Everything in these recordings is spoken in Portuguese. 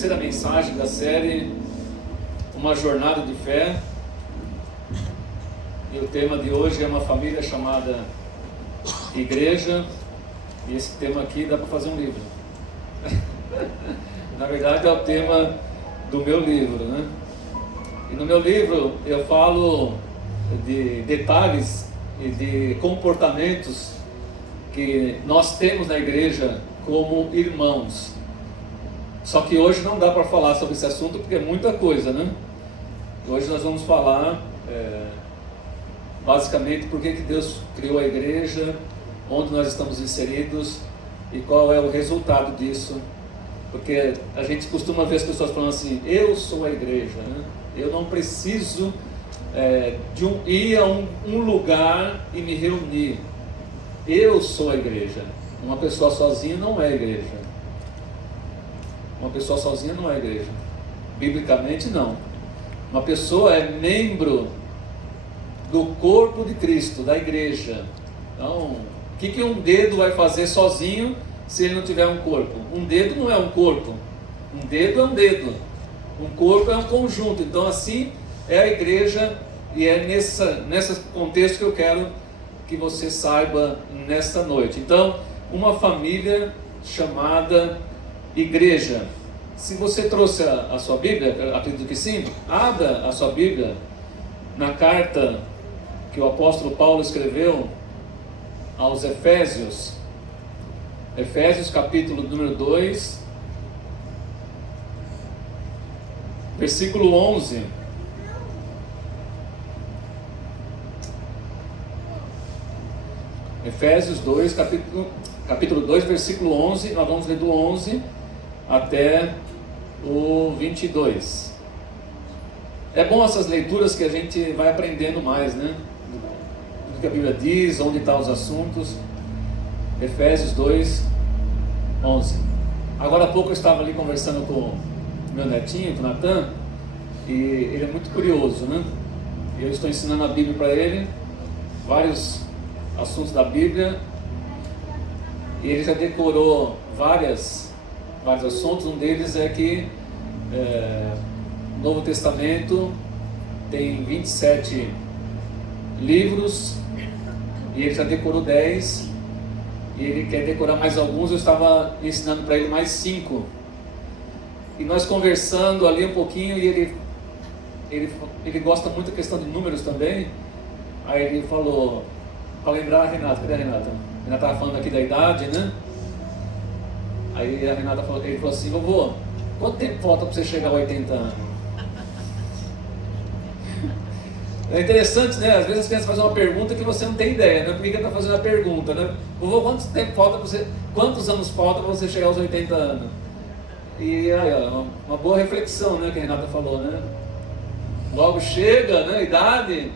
terceira mensagem da série Uma Jornada de Fé. E o tema de hoje é uma família chamada Igreja. E esse tema aqui dá para fazer um livro. Na verdade é o tema do meu livro, né? E no meu livro eu falo de detalhes e de comportamentos que nós temos na igreja como irmãos. Só que hoje não dá para falar sobre esse assunto porque é muita coisa, né? Hoje nós vamos falar basicamente por que Deus criou a igreja, onde nós estamos inseridos e qual é o resultado disso. Porque a gente costuma ver as pessoas falando assim: eu sou a igreja, né? Eu não preciso ir a um lugar e me reunir. Eu sou a igreja. Uma pessoa sozinha não é igreja. Uma pessoa sozinha não é igreja. Biblicamente não. Uma pessoa é membro do corpo de Cristo, da igreja. Então, o que um dedo vai fazer sozinho se ele não tiver um corpo? Um dedo não é um corpo. Um dedo é um dedo. Um corpo é um conjunto. Então assim é a igreja, e é nesse contexto que eu quero que você saiba nesta noite. Então, uma família chamada igreja. Se você trouxe a sua Bíblia, acredito que sim, abra a sua Bíblia na carta que o apóstolo Paulo escreveu aos Efésios. Efésios capítulo número 2, versículo 11. Efésios 2, capítulo 2, versículo 11, nós vamos ler do 11 até o 22. É bom essas leituras que a gente vai aprendendo mais, né? Do que a Bíblia diz, onde estão os assuntos. Efésios 2, 11. Agora há pouco eu estava ali conversando com o meu netinho, com o Natan, e ele é muito curioso, né? Eu estou ensinando a Bíblia para ele, vários assuntos da Bíblia, e ele já decorou vários assuntos. Um deles é que o Novo Testamento tem 27 livros, e ele já decorou 10, e ele quer decorar mais alguns. Eu estava ensinando para ele mais 5, e nós conversando ali um pouquinho, e ele gosta muito da questão de números também. Aí ele falou, para lembrar a Renata, cadê a Renata? A Renata estava falando aqui da idade, né? Aí a Renata falou, ele falou assim: vovô, quanto tempo falta para você chegar a 80 anos? É interessante, né? Às vezes as crianças fazem uma pergunta que você não tem ideia, né? Por que ele está fazendo a pergunta, né? Vovô, quantos anos falta para você chegar aos 80 anos? E aí, ó, uma boa reflexão, né? Que a Renata falou, né? Logo chega, né? A idade,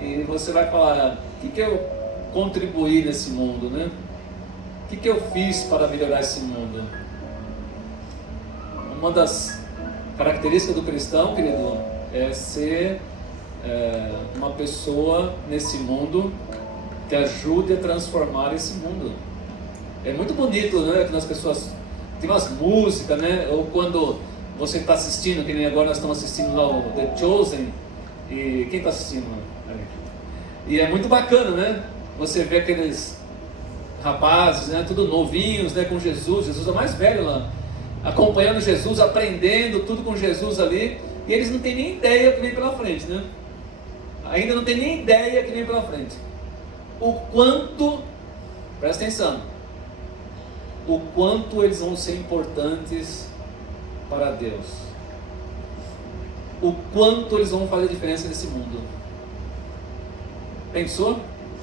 e você vai falar: o que eu contribuí nesse mundo, né? O que eu fiz para melhorar esse mundo? Uma das características do cristão, querido, é ser uma pessoa nesse mundo que ajude a transformar esse mundo. É muito bonito, né? Que as pessoas tem umas músicas, né? Ou quando você está assistindo, que nem agora nós estamos assistindo lá o The Chosen, e quem está assistindo? E é muito bacana, né? Você vê aqueles rapazes, né? Tudo novinhos, né? Com Jesus. Jesus é o mais velho lá, acompanhando Jesus, aprendendo tudo com Jesus ali. E eles não têm nem ideia que vem pela frente, né? Ainda não tem nem ideia que vem pela frente. O quanto, presta atenção, o quanto eles vão ser importantes para Deus. O quanto eles vão fazer diferença nesse mundo. Pensou?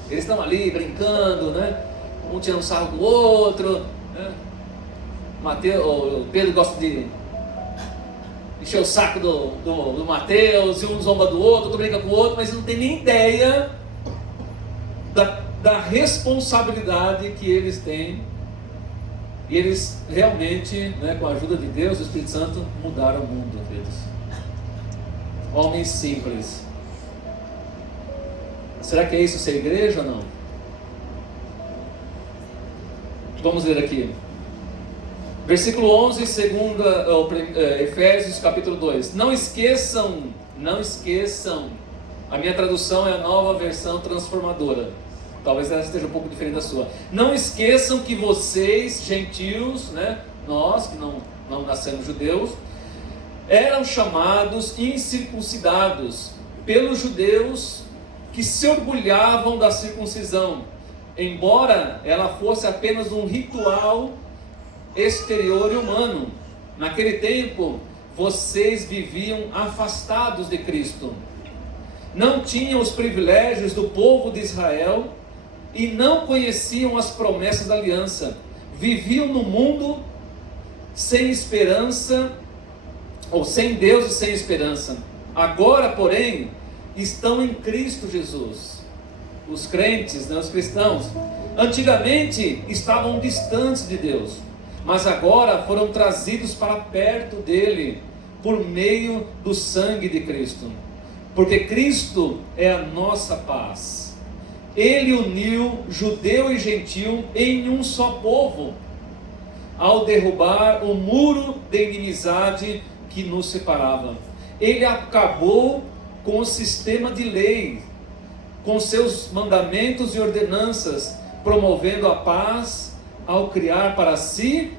Eles estão ali brincando, né? Um tirando sarro do outro, né? O Pedro gosta de encher o saco do Mateus, e um zomba do outro, outro brinca com o outro, mas não tem nem ideia da responsabilidade que eles têm. E eles realmente, né, com a ajuda de Deus, do Espírito Santo, mudaram o mundo, queridos. Homens simples. Será que é isso ser igreja ou não? Vamos ler aqui. Versículo 11, Efésios capítulo 2. Não esqueçam, a minha tradução é a Nova Versão Transformadora. Talvez ela esteja um pouco diferente da sua. Não esqueçam que vocês, gentios, né, nós que não nascemos judeus, eram chamados incircuncidados pelos judeus que se orgulhavam da circuncisão, embora ela fosse apenas um ritual exterior e humano. Naquele tempo, vocês viviam afastados de Cristo, não tinham os privilégios do povo de Israel e não conheciam as promessas da aliança, viviam no mundo sem esperança, ou sem Deus e sem esperança. Agora, porém, estão em Cristo Jesus. Os crentes, né, os cristãos, antigamente estavam distantes de Deus, mas agora foram trazidos para perto dele por meio do sangue de Cristo, porque Cristo é a nossa paz. Ele uniu judeu e gentil em um só povo, ao derrubar o muro de inimizade que nos separava. Ele acabou com o sistema de lei, com seus mandamentos e ordenanças, promovendo a paz ao criar para si,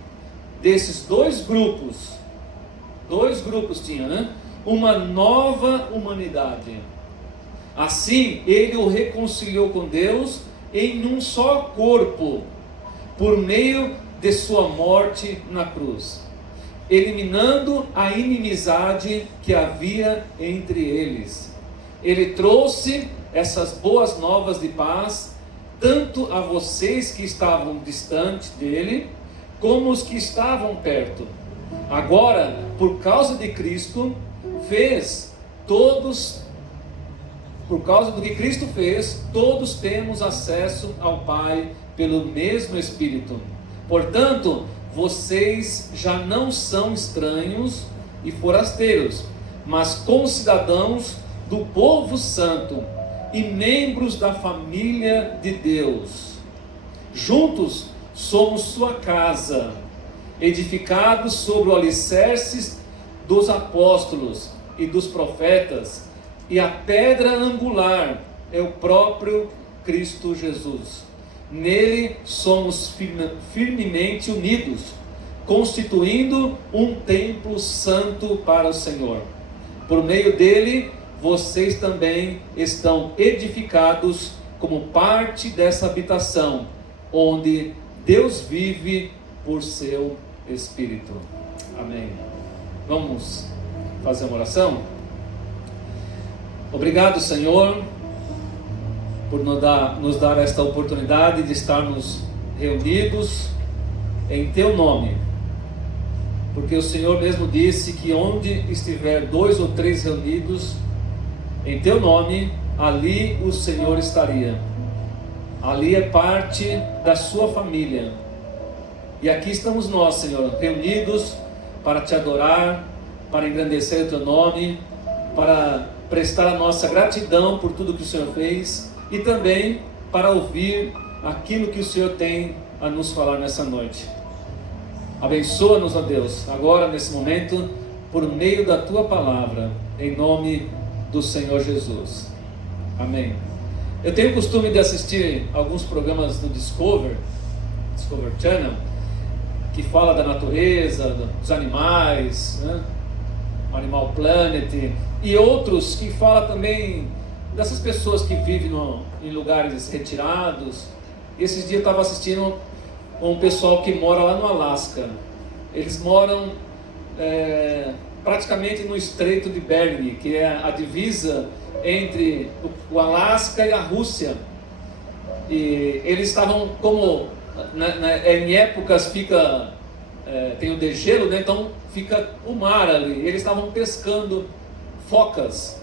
desses dois grupos tinha, né? Uma nova humanidade. Assim, ele o reconciliou com Deus em um só corpo, por meio de sua morte na cruz, eliminando a inimizade que havia entre eles. Ele trouxe essas boas novas de paz, tanto a vocês que estavam distantes dele, como os que estavam perto. Agora, por causa de Cristo, por causa do que Cristo fez, todos temos acesso ao Pai pelo mesmo Espírito. Portanto, vocês já não são estranhos e forasteiros, mas concidadãos do povo santo e membros da família de Deus. Juntos somos sua casa, edificados sobre o alicerce dos apóstolos e dos profetas, e a pedra angular é o próprio Cristo Jesus. Nele somos firmemente unidos, constituindo um templo santo para o Senhor. Por meio dele, vocês também estão edificados como parte dessa habitação, onde Deus vive por seu Espírito. Amém. Vamos fazer uma oração? Obrigado, Senhor, por nos dar esta oportunidade de estarmos reunidos em Teu nome, porque o Senhor mesmo disse que onde estiver 2 ou 3 reunidos em Teu nome, ali o Senhor estaria. Ali é parte da Sua família, e aqui estamos nós, Senhor, reunidos para Te adorar, para engrandecer o Teu nome, para prestar a nossa gratidão por tudo que o Senhor fez, e também para ouvir aquilo que o Senhor tem a nos falar nessa noite. Abençoa-nos, ó Deus, agora nesse momento, por meio da Tua palavra, em nome do Senhor Jesus. Amém. Eu tenho o costume de assistir alguns programas do Discovery Channel, que fala da natureza, dos animais, né? Animal Planet, e outros que falam também dessas pessoas que vivem em lugares retirados. Esses dias eu estava assistindo um pessoal que mora lá no Alasca. Eles moram praticamente no Estreito de Bering, que é a divisa entre o Alasca e a Rússia. E eles estavam, como em épocas tem o degelo, né? Então fica o mar ali. Eles estavam pescando focas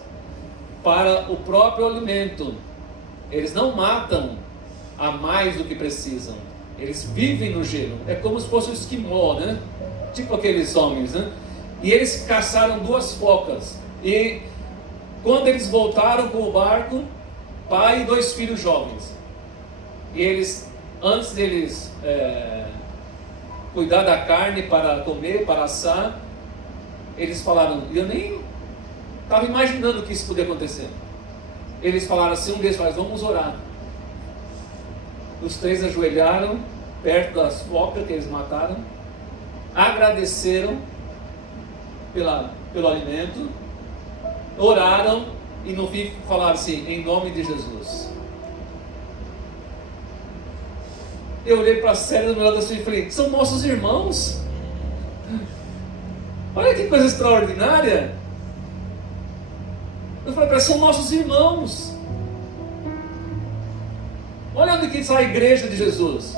para o próprio alimento. Eles não matam a mais do que precisam. Eles vivem no gelo. É como se fosse um esquimó, né? Tipo aqueles homens, né? E eles caçaram 2 focas. E quando eles voltaram com o barco, pai e 2 filhos jovens. E eles, antes deles cuidar da carne para comer, para assar. Eles falaram, eu nem estava imaginando que isso podia acontecer. Eles falaram assim, um deles falou, vamos orar. Os 3 ajoelharam perto das focas que eles mataram, agradeceram pelo alimento, oraram e no fim falaram assim, em nome de Jesus. Eu olhei para a Célia do meu lado assim e falei, são nossos irmãos. Olha que coisa extraordinária. Eu falei para eles, são nossos irmãos. Olha onde que está a igreja de Jesus.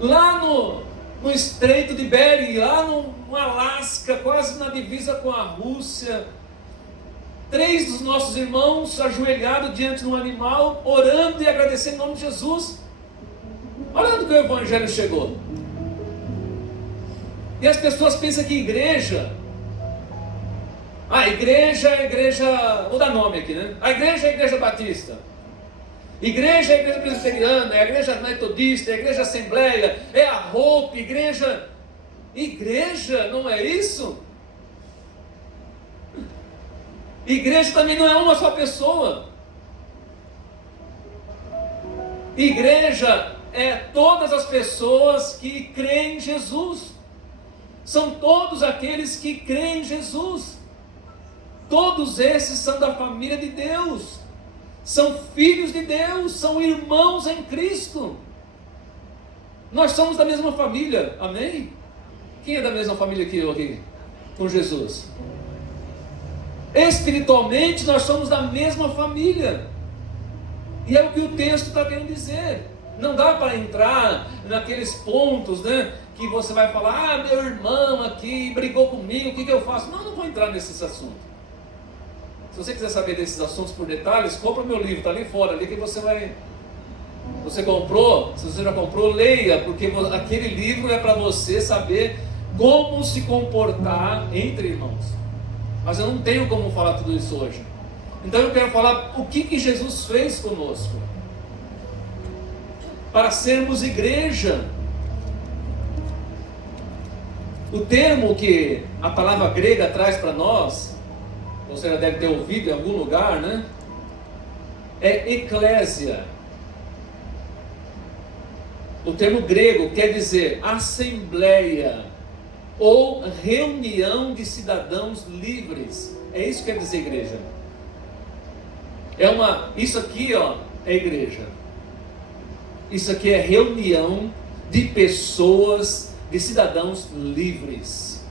Lá no Estreito de Bering, lá no Alasca, quase na divisa com a Rússia. 3 dos nossos irmãos ajoelhados diante de um animal, orando e agradecendo em nome de Jesus. Olha onde que o Evangelho chegou. E as pessoas pensam que igreja... a igreja... vou dar nome aqui, né? A igreja é a igreja batista. Igreja é a igreja presbiteriana, é a igreja metodista, é a igreja assembleia, é a Hope, igreja... Igreja não é isso? Igreja também não é uma só pessoa. Igreja é todas as pessoas que creem em Jesus. São todos aqueles que creem em Jesus. Todos esses são da família de Deus. São filhos de Deus, são irmãos em Cristo. Nós somos da mesma família, amém? Quem é da mesma família que eu aqui? Com Jesus. Espiritualmente nós somos da mesma família. E é o que o texto está querendo dizer. Não dá para entrar naqueles pontos, né? Que você vai falar, meu irmão aqui brigou comigo, o que eu faço? Não vou entrar nesses assuntos. Se você quiser saber desses assuntos por detalhes, compra meu livro, está ali fora, ali que você vai... Você comprou, se você já comprou, leia, porque aquele livro é para você saber como se comportar entre irmãos. Mas eu não tenho como falar tudo isso hoje. Então eu quero falar o que Jesus fez conosco para sermos igreja. O termo que a palavra grega traz para nós, você já deve ter ouvido em algum lugar, né? É eclésia. O termo grego quer dizer assembleia ou reunião de cidadãos livres. É isso que quer dizer igreja. Isso aqui, ó, é igreja. Isso aqui é reunião de pessoas, de cidadãos livres.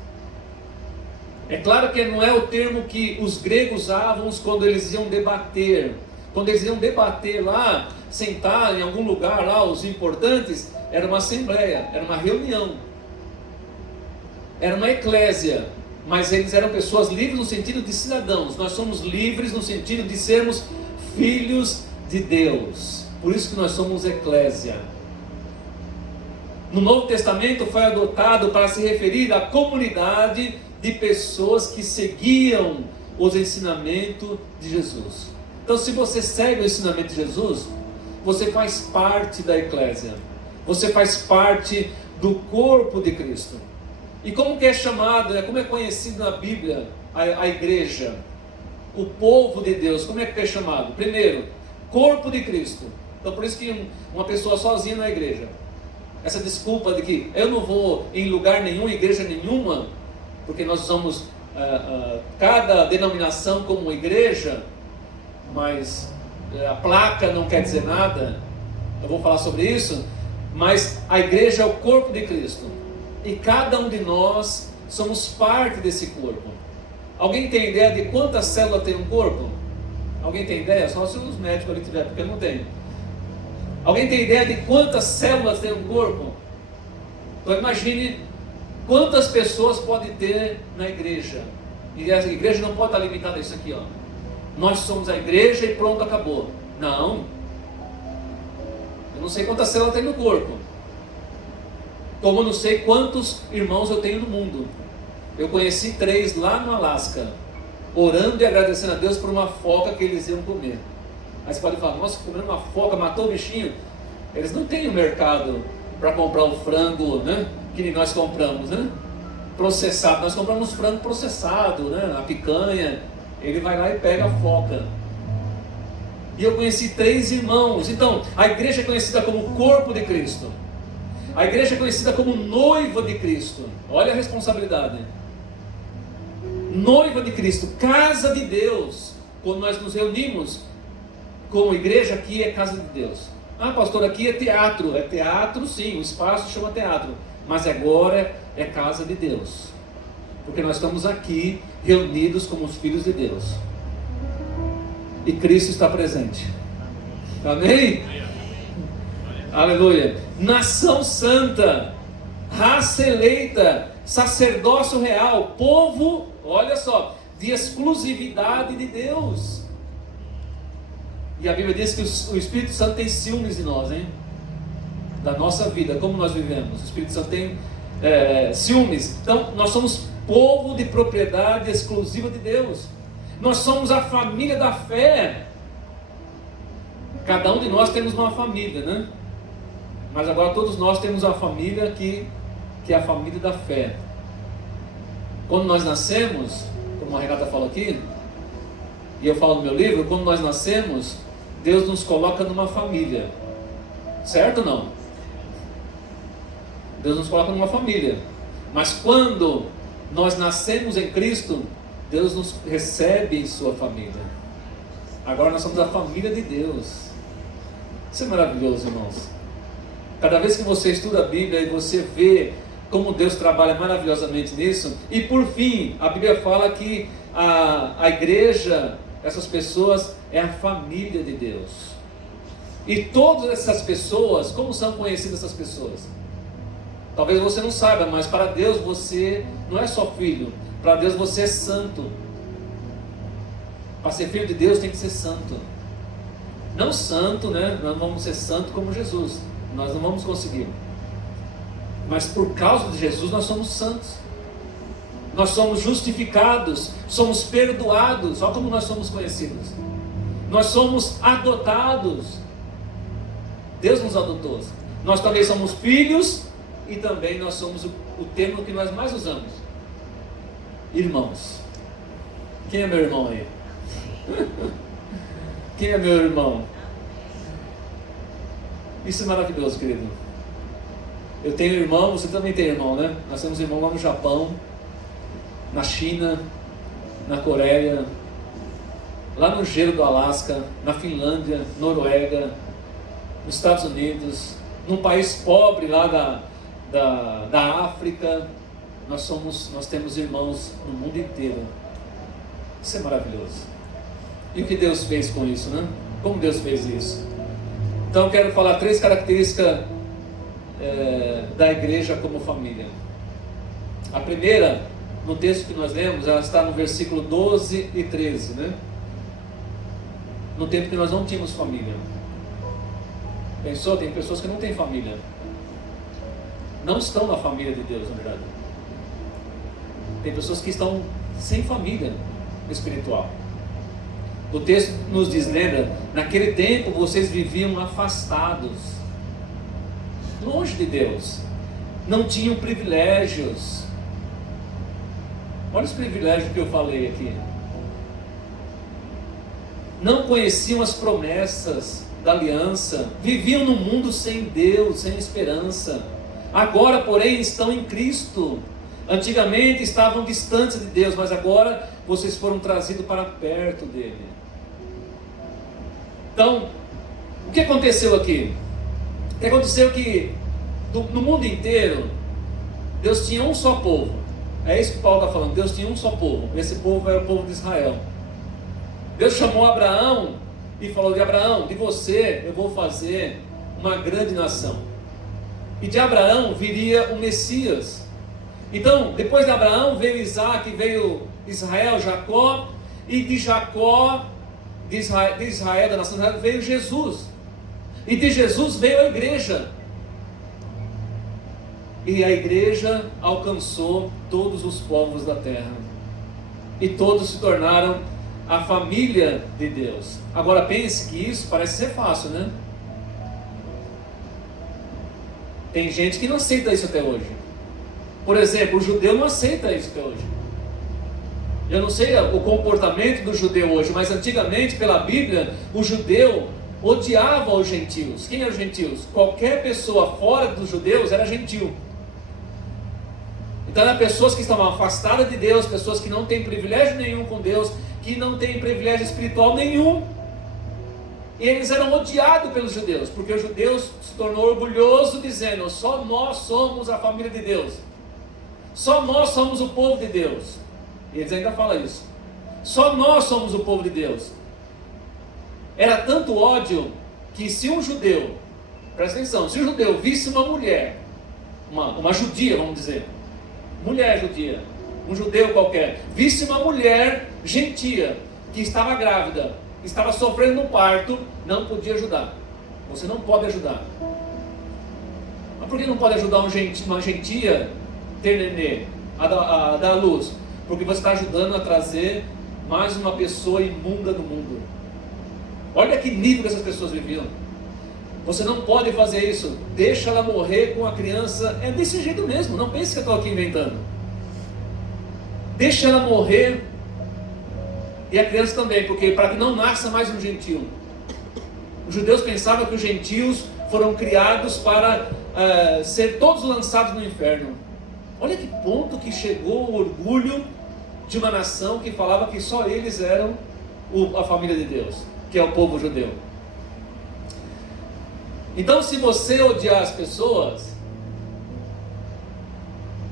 É claro que não é o termo que os gregos usavam quando eles iam debater. Quando eles iam debater lá, sentar em algum lugar lá, os importantes, era uma assembleia, era uma reunião. Era uma eclésia. Mas eles eram pessoas livres no sentido de cidadãos. Nós somos livres no sentido de sermos filhos de Deus. Por isso que nós somos eclésia. No Novo Testamento foi adotado para se referir à comunidade de pessoas que seguiam os ensinamentos de Jesus. Então, se você segue o ensinamento de Jesus, você faz parte da eclésia. Você faz parte do corpo de Cristo. E como que é chamado, como é conhecido na Bíblia a igreja? O povo de Deus, como é que é chamado? Primeiro, corpo de Cristo. Então por isso que uma pessoa sozinha não é igreja. Essa desculpa de que eu não vou em lugar nenhum, igreja nenhuma, porque nós usamos cada denominação como igreja, mas a placa não quer dizer nada. Eu vou falar sobre isso, mas a igreja é o corpo de Cristo. E cada um de nós somos parte desse corpo. Alguém tem ideia de quantas células tem um corpo? Alguém tem ideia? Só se os médicos ali tiverem, porque eu não tenho. Alguém tem ideia de quantas células tem um corpo? Então imagine quantas pessoas pode ter na igreja. E a igreja não pode estar limitada a isso aqui, ó. Nós somos a igreja e pronto, acabou. Não. Eu não sei quantas células tem no corpo. Como eu não sei quantos irmãos eu tenho no mundo. Eu conheci 3 lá no Alasca, orando e agradecendo a Deus por uma foca que eles iam comer. Aí você pode falar, nossa, comendo uma foca, matou o bichinho. Eles não têm o mercado para comprar o frango, né? Que nós compramos, né? Processado. Nós compramos frango processado, né? A picanha. Ele vai lá e pega a foca. E eu conheci 3 irmãos. Então, a igreja é conhecida como corpo de Cristo. A igreja é conhecida como noiva de Cristo. Olha a responsabilidade. Noiva de Cristo, casa de Deus. Quando nós nos reunimos como igreja, aqui é casa de Deus. Ah, pastor, aqui é teatro. É teatro, sim, o espaço chama teatro. Mas agora é casa de Deus. Porque nós estamos aqui reunidos como os filhos de Deus. E Cristo está presente. Amém? Aleluia. Nação santa, raça eleita, sacerdócio real, povo, olha só, de exclusividade de Deus. E a Bíblia diz que o Espírito Santo tem ciúmes de nós, hein? Da nossa vida, como nós vivemos. O Espírito Santo tem ciúmes. Então, nós somos povo de propriedade exclusiva de Deus. Nós somos a família da fé. Cada um de nós temos uma família, né? Mas agora todos nós temos uma família que é a família da fé. Quando nós nascemos, como a Renata fala aqui, e eu falo no meu livro, quando nós nascemos, Deus nos coloca numa família. Certo ou não? Deus nos coloca numa família. Mas quando nós nascemos em Cristo, Deus nos recebe em sua família. Agora nós somos a família de Deus. Isso é maravilhoso, irmãos. Cada vez que você estuda a Bíblia e você vê como Deus trabalha maravilhosamente nisso. E por fim, a Bíblia fala que a igreja, essas pessoas, é a família de Deus. E todas essas pessoas, como são conhecidas essas pessoas? Talvez você não saiba, mas para Deus você não é só filho. Para Deus você é santo. Para ser filho de Deus tem que ser santo. Não santo, né? Nós não vamos ser santo como Jesus. Nós não vamos conseguir. Mas por causa de Jesus nós somos santos. Nós somos justificados, somos perdoados. Olha como nós somos conhecidos. Nós somos adotados. Deus nos adotou. Nós também somos filhos e também nós somos o termo que nós mais usamos. Irmãos. Quem é meu irmão aí? Quem é meu irmão? Isso é maravilhoso, querido. Eu tenho irmão, você também tem irmão, né? Nós temos irmão lá no Japão, na China, na Coreia, lá no gelo do Alasca, na Finlândia, Noruega, nos Estados Unidos, num país pobre lá da África. Nós temos irmãos no mundo inteiro. Isso é maravilhoso. E o que Deus fez com isso, né? Como Deus fez isso? Então eu quero falar 3 características da igreja como família. A primeira, no texto que nós lemos, ela está no versículo 12 e 13, né? No tempo que nós não tínhamos família. Pensou? Tem pessoas que não têm família. Não estão na família de Deus, na verdade. Tem pessoas que estão sem família espiritual. O texto nos diz, lembra? Naquele tempo vocês viviam afastados, longe de Deus. Não tinham privilégios. Olha os privilégios que eu falei aqui. Não conheciam as promessas da aliança. Viviam no mundo sem Deus, sem esperança. Agora, porém, estão em Cristo. Antigamente estavam distantes de Deus, mas agora vocês foram trazidos para perto dele. Então, o que aconteceu aqui? O que aconteceu é que no mundo inteiro Deus tinha um só povo. É isso que Paulo está falando. Deus tinha um só povo. Esse povo era o povo de Israel. Deus chamou Abraão e falou: de Abraão, de você eu vou fazer uma grande nação. E de Abraão viria o Messias. Então, depois de Abraão veio Isaac, veio Israel, Jacó, e de Jacó, de Israel, da nação de Israel, veio Jesus. E de Jesus veio a igreja. E a igreja alcançou todos os povos da terra. E todos se tornaram a família de Deus. Agora pense que isso parece ser fácil, né? Tem gente que não aceita isso até hoje. Por exemplo, o judeu não aceita isso até hoje. Eu não sei o comportamento do judeu hoje, mas antigamente, pela Bíblia, o judeu odiava os gentios. Quem eram os gentios? Qualquer pessoa fora dos judeus era gentil. Então eram pessoas que estavam afastadas de Deus, pessoas que não têm privilégio nenhum com Deus, que não têm privilégio espiritual nenhum. E eles eram odiados pelos judeus, porque os judeus se tornou orgulhoso, dizendo: só nós somos a família de Deus, só nós somos o povo de Deus. E eles ainda falam isso: só nós somos o povo de Deus. Era tanto ódio que se um judeu, presta atenção, se um judeu visse uma mulher, uma judia, vamos dizer, mulher judia, um judeu qualquer, visse uma mulher gentia que estava grávida, estava sofrendo no parto, não podia ajudar. Você não pode ajudar. Mas por que não pode ajudar uma gentia ter nenê, a dar luz? Porque você está ajudando a trazer mais uma pessoa imunda no mundo. Olha que nível que essas pessoas viviam. Você não pode fazer isso. Deixa ela morrer com a criança. É desse jeito mesmo. Não pense que eu estou aqui inventando. Deixa ela morrer. E a criança também, porque para que não nasça mais um gentio. Os judeus pensavam que os gentios foram criados para ser todos lançados no inferno. Olha que ponto que chegou o orgulho de uma nação que falava que só eles eram a família de Deus, que é o povo judeu. Então, se você odiar as pessoas,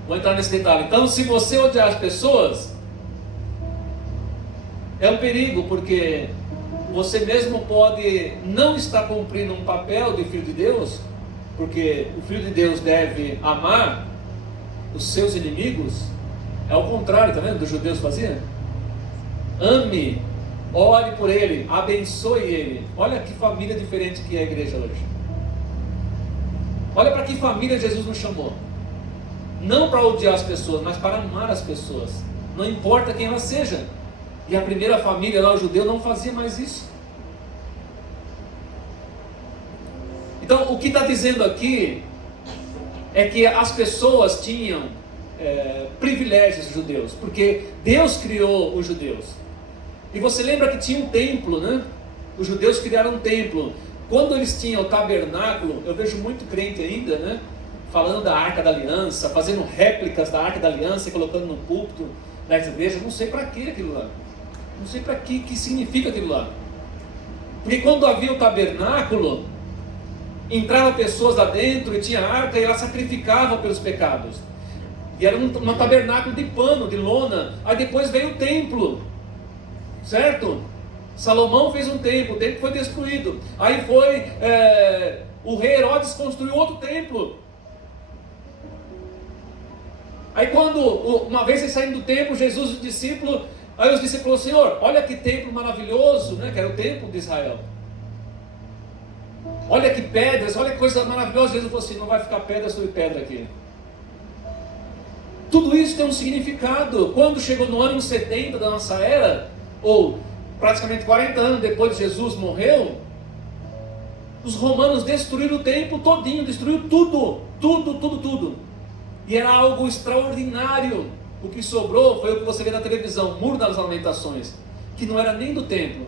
vou entrar nesse detalhe. Então, se você odiar as pessoas, é um perigo, porque você mesmo pode não estar cumprindo um papel de filho de Deus, porque o filho de Deus deve amar os seus inimigos. É o contrário, tá vendo? Dos judeus faziam. Ame, ore por ele, abençoe ele. Olha que família diferente que é a igreja hoje. Olha para que família Jesus nos chamou. Não para odiar as pessoas, mas para amar as pessoas. Não importa quem ela seja. E a primeira família lá, o judeu, não fazia mais isso. Então, o que está dizendo aqui é que as pessoas tinham privilégios judeus, porque Deus criou os judeus. E você lembra que tinha um templo, né? Os judeus criaram um templo. Quando eles tinham o tabernáculo, eu vejo muito crente ainda, né? Falando da Arca da Aliança, fazendo réplicas da Arca da Aliança e colocando no púlpito nas igrejas. Não sei para que aquilo lá. Não sei para que significa aquilo lá. Porque quando havia o tabernáculo, entravam pessoas lá dentro e tinha arca e ela sacrificava pelos pecados. E era um tabernáculo de pano, de lona. Aí depois veio o templo, certo? Salomão fez um templo, o templo foi destruído. Aí foi, o rei Herodes construiu outro templo. Aí quando, uma vez eles saíram do templo, Jesus e os discípulos, aí os discípulos falaram: Senhor, olha que templo maravilhoso, né? Que era o templo de Israel. Olha que pedras, olha que coisa maravilhosa. Jesus falou assim: não vai ficar pedra sobre pedra aqui. Tudo isso tem um significado. Quando chegou no ano 70 da nossa era, ou praticamente 40 anos depois de Jesus morreu, os romanos destruíram o templo todinho, destruíram tudo. E era algo extraordinário. O que sobrou foi o que você vê na televisão, Muro das Lamentações, que não era nem do templo.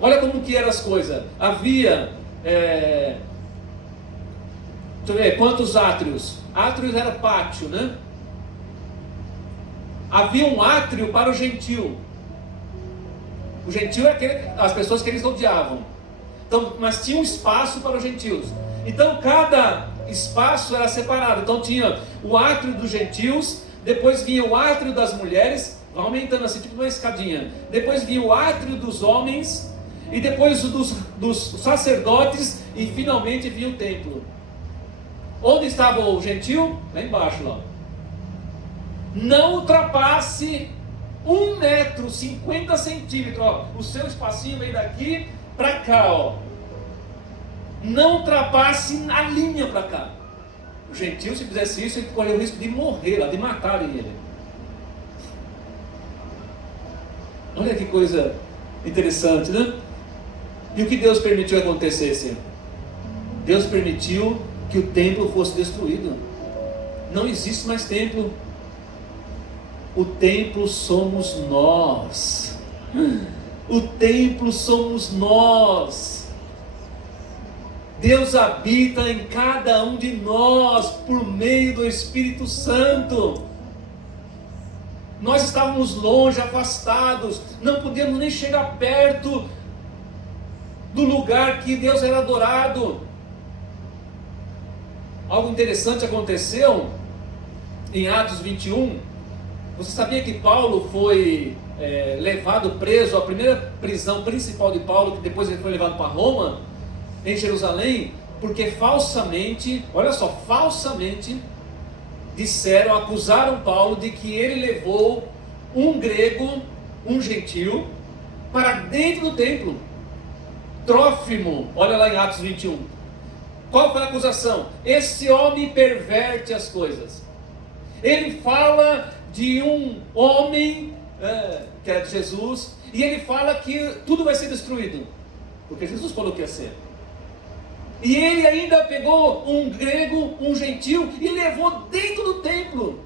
Olha como que eram as coisas. Havia, deixa eu ver, quantos átrios? Átrios era pátio, né? Havia um átrio para o gentio. O gentio é as pessoas que eles odiavam. Então, mas tinha um espaço para os gentios. Então cada espaço era separado. Então tinha o átrio dos gentios, depois vinha o átrio das mulheres, vai aumentando assim, tipo uma escadinha. Depois vinha o átrio dos homens, e depois dos sacerdotes, e finalmente vinha o templo. Onde estava o gentio? Lá embaixo, lá. Não ultrapasse 1 metro, 50 centímetros, ó. O seu espacinho vem daqui para cá, ó. Não ultrapasse a linha para cá. O gentio, se fizesse isso, ele corria o risco de morrer lá, de matarem ele. Olha que coisa interessante, né? E o que Deus permitiu que acontecesse? Deus permitiu que o templo fosse destruído. Não existe mais templo. O templo somos nós. O templo somos nós. Deus habita em cada um de nós por meio do Espírito Santo. Nós estávamos longe, afastados, não podíamos nem chegar perto do lugar que Deus era adorado. Algo interessante aconteceu em Atos 21. Você sabia que Paulo foi levado preso, a primeira prisão principal de Paulo, que depois ele foi levado para Roma, em Jerusalém, porque falsamente, olha só, falsamente, acusaram Paulo de que ele levou um grego, um gentil, para dentro do templo. Trófimo, olha lá em Atos 21. Qual foi a acusação? Esse homem perverte as coisas. Ele fala de um homem, que era de Jesus, e ele fala que tudo vai ser destruído, porque Jesus falou que ia ser. E ele ainda pegou um grego, um gentil, e levou dentro do templo.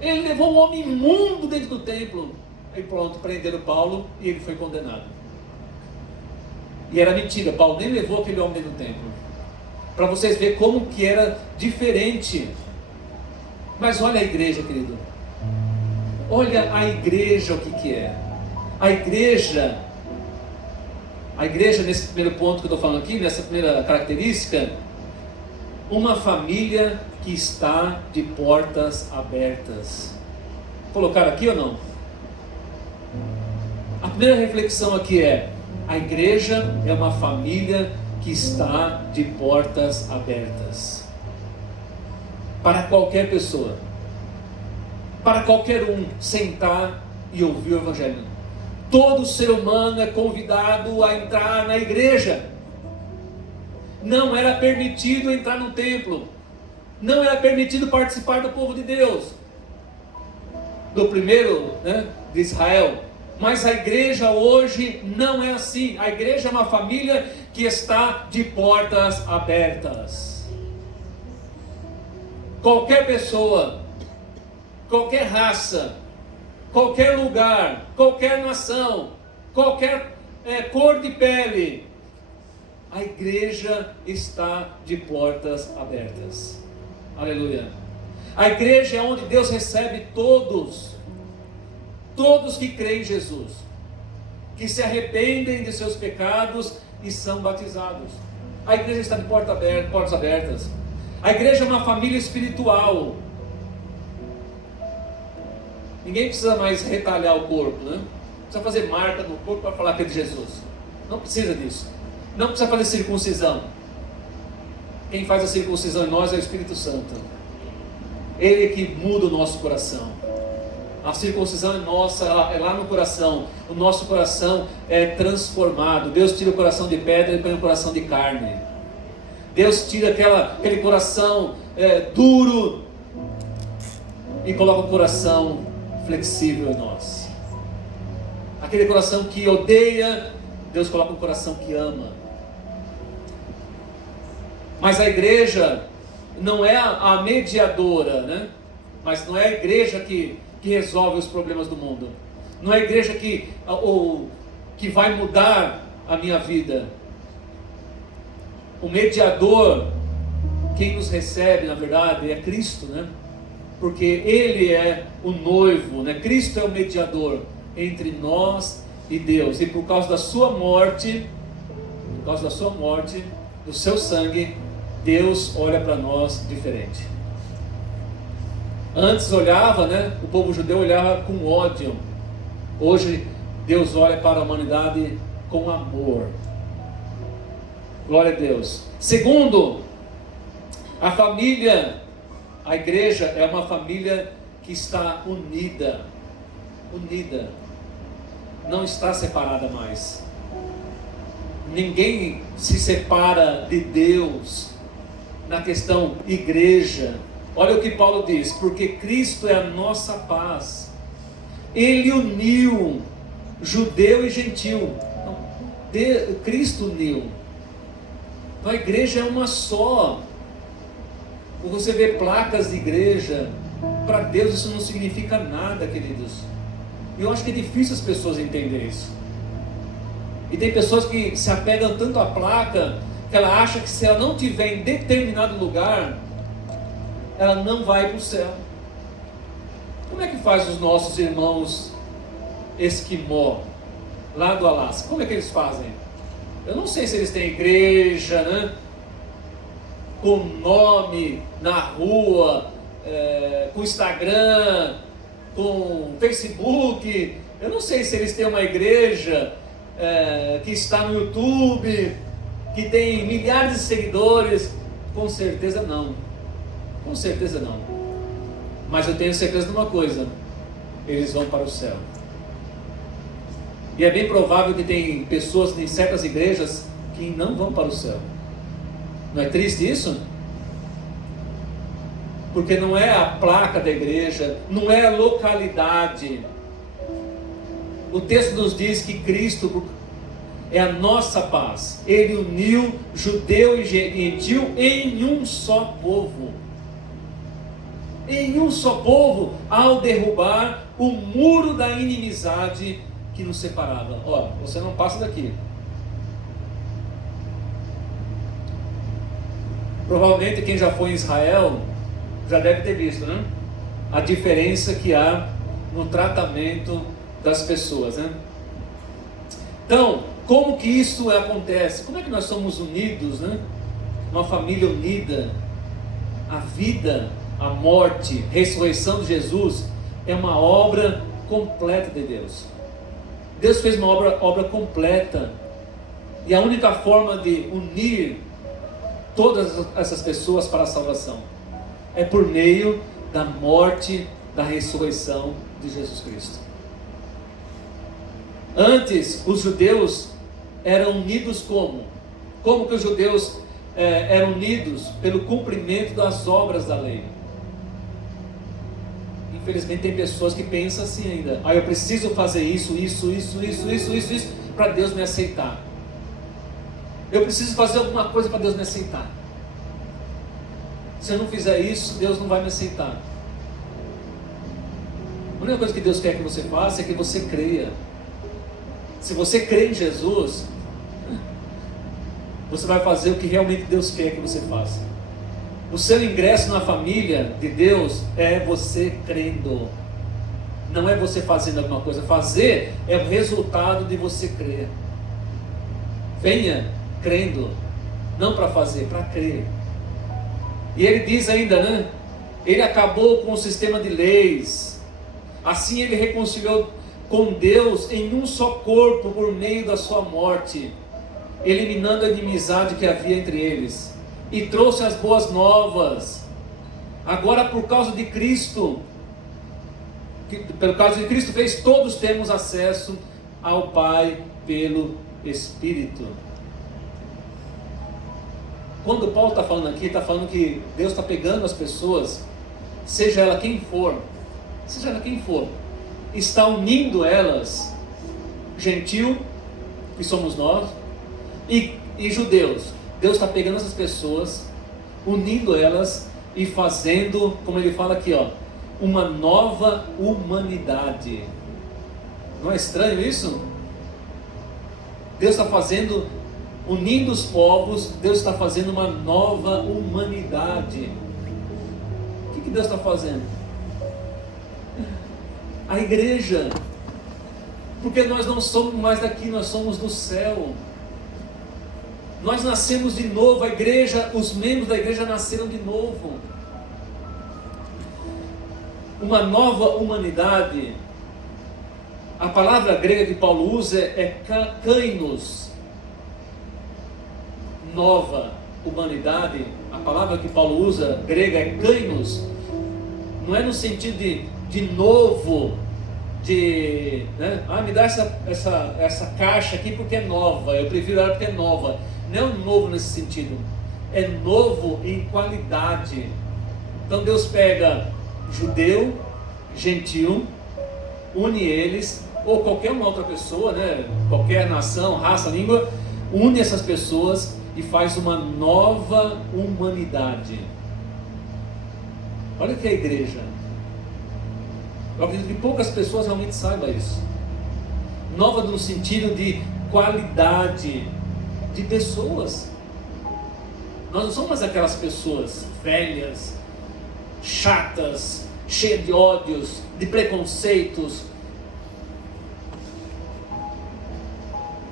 Ele levou um homem imundo dentro do templo. Aí pronto, prenderam Paulo e ele foi condenado. E era mentira, Paulo nem levou aquele homem dentro do templo. Para vocês verem como que era diferente. Mas olha a igreja, querido. Olha a igreja, o que é. A igreja, nesse primeiro ponto que eu estou falando aqui, nessa primeira característica, uma família que está de portas abertas. Colocaram aqui ou não? A primeira reflexão aqui é: a igreja é uma família que está de portas abertas. Para qualquer pessoa, para qualquer um sentar e ouvir o Evangelho. Todo ser humano é convidado a entrar na igreja. Não era permitido entrar no templo. Não era permitido participar do povo de Deus, do primeiro, de Israel. Mas a igreja hoje não é assim. A igreja é uma família que está de portas abertas. Qualquer pessoa, qualquer raça, qualquer lugar, qualquer nação, qualquer cor de pele, a igreja está de portas abertas. Aleluia. A igreja é onde Deus recebe todos que creem em Jesus, que se arrependem de seus pecados e são batizados. A igreja está de portas abertas. A igreja é uma família espiritual. Ninguém precisa mais retalhar o corpo, Não precisa fazer marca no corpo para falar que é de Jesus. Não precisa disso. Não precisa fazer circuncisão. Quem faz a circuncisão em nós é o Espírito Santo. Ele é que muda o nosso coração. A circuncisão é nossa, é lá no coração. O nosso coração é transformado. Deus tira o coração de pedra e põe o coração de carne. Deus tira aquele coração duro e coloca um coração flexível em nós. Aquele coração que odeia, Deus coloca um coração que ama. Mas a igreja não é a mediadora, Mas não é a igreja que resolve os problemas do mundo. Não é a igreja que vai mudar a minha vida. O mediador, quem nos recebe, na verdade, é Cristo, Porque Ele é o noivo, Cristo é o mediador entre nós e Deus. E por causa da sua morte, do seu sangue, Deus olha para nós diferente. Antes olhava, o povo judeu olhava com ódio. Hoje Deus olha para a humanidade com amor. Glória a Deus. Segundo, a família, a igreja é uma família que está unida. Não está separada mais. Ninguém se separa de Deus na questão igreja. Olha o que Paulo diz: porque Cristo é a nossa paz. Ele uniu judeu e gentil. Cristo uniu. Então a igreja é uma só. Você vê placas de igreja, para Deus isso não significa nada, queridos. E eu acho que é difícil as pessoas entenderem isso. E tem pessoas que se apegam tanto à placa, que ela acha que se ela não estiver em determinado lugar, ela não vai para o céu. Como é que faz os nossos irmãos esquimó, lá do Alasca? Como é que eles fazem? Eu não sei se eles têm igreja, né? Com nome na rua, com Instagram, com Facebook. Eu não sei se eles têm uma igreja que está no YouTube, que tem milhares de seguidores. Com certeza não. Com certeza não. Mas eu tenho certeza de uma coisa: eles vão para o céu. E é bem provável que tem pessoas em certas igrejas que não vão para o céu. Não é triste isso? Porque não é a placa da igreja, não é a localidade. O texto nos diz que Cristo é a nossa paz. Ele uniu judeu e gentil em um só povo. Em um só povo, ao derrubar o muro da inimizade que nos separava. Ó, você não passa daqui. Provavelmente quem já foi em Israel já deve ter visto, né? A diferença que há no tratamento das pessoas, né? Então, como que isso acontece? Como é que nós somos unidos, né? Uma família unida. A vida, a morte, a ressurreição de Jesus é uma obra completa de Deus. Deus fez uma obra completa. E a única forma de unir todas essas pessoas para a salvação é por meio da morte, da ressurreição de Jesus Cristo. Antes, os judeus eram unidos como? Como que os judeus eram unidos? Pelo cumprimento das obras da lei. Infelizmente tem pessoas que pensam assim ainda: eu preciso fazer isso, para Deus me aceitar. Eu preciso fazer alguma coisa para Deus me aceitar. Se eu não fizer isso, Deus não vai me aceitar. A única coisa que Deus quer que você faça é que você creia. Se você crê em Jesus, você vai fazer o que realmente Deus quer que você faça. O seu ingresso na família de Deus é você crendo. Não é você fazendo alguma coisa. Fazer é o resultado de você crer. Venha crendo, não para fazer, para crer. E ele diz ainda, né? Ele acabou com o sistema de leis. Assim ele reconciliou com Deus em um só corpo por meio da sua morte, eliminando a inimizade que havia entre eles, e trouxe as boas novas. Agora, por causa de Cristo, pelo causa de Cristo fez todos termos acesso ao Pai pelo Espírito. Quando Paulo está falando aqui, está falando que Deus está pegando as pessoas, seja ela quem for, está unindo elas, gentil, que somos nós, e judeus. Deus está pegando essas pessoas, unindo elas e fazendo, como ele fala aqui, uma nova humanidade. Não é estranho isso? Deus está fazendo, unindo os povos, Deus está fazendo uma nova humanidade. O que Deus está fazendo? A igreja. Porque nós não somos mais daqui, nós somos do céu. Nós nascemos de novo, a igreja, os membros da igreja nasceram de novo. Uma nova humanidade. A palavra grega que Paulo usa é kainos. Nova humanidade. A palavra que Paulo usa, grega, é kainos. Não é no sentido de novo, né? Me dá essa caixa aqui porque é nova, eu prefiro ela porque é nova. Não é um novo nesse sentido, é novo em qualidade. Então Deus pega judeu, gentil, une eles, ou qualquer uma outra pessoa, né? Qualquer nação, raça, língua, une essas pessoas e faz uma nova humanidade. Olha o que é a igreja. Eu acredito que poucas pessoas realmente saibam isso. Nova no sentido de qualidade de pessoas. Nós não somos mais aquelas pessoas velhas, chatas, cheias de ódios, de preconceitos.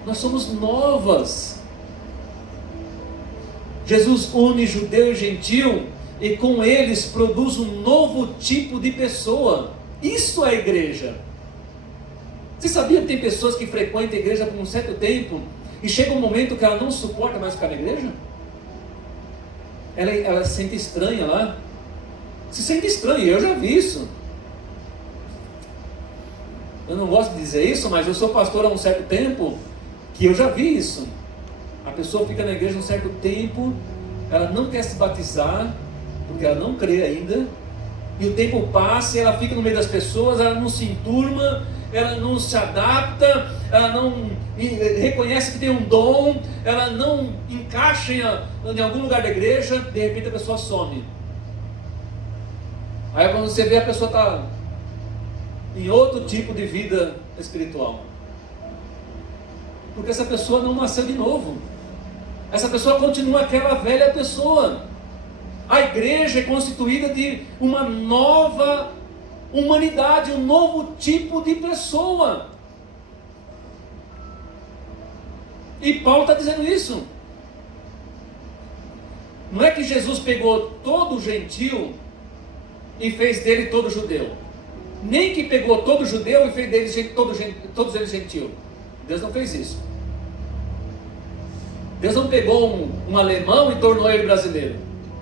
Nós somos novas. Jesus une judeu e gentil e com eles produz um novo tipo de pessoa. Isso é a igreja. Você sabia que tem pessoas que frequentam a igreja por um certo tempo e chega um momento que ela não suporta mais ficar na igreja? Ela se sente estranha lá. Se sente estranha, eu já vi isso. Eu não gosto de dizer isso, mas eu sou pastor há um certo tempo que eu já vi isso. A pessoa fica na igreja um certo tempo, ela não quer se batizar, porque ela não crê ainda, e o tempo passa e ela fica no meio das pessoas, ela não se enturma, ela não se adapta, ela não reconhece que tem um dom, ela não encaixa em algum lugar da igreja, de repente a pessoa some. Aí quando você vê, a pessoa está em outro tipo de vida espiritual. Porque essa pessoa não nasceu de novo. Essa pessoa continua aquela velha pessoa. A igreja é constituída de uma nova humanidade, um novo tipo de pessoa. E Paulo está dizendo isso. Não é que Jesus pegou todo gentil e fez dele todo judeu. Nem que pegou todo judeu e fez dele todos eles gentil. Deus não fez isso. Deus não pegou um alemão e tornou ele brasileiro.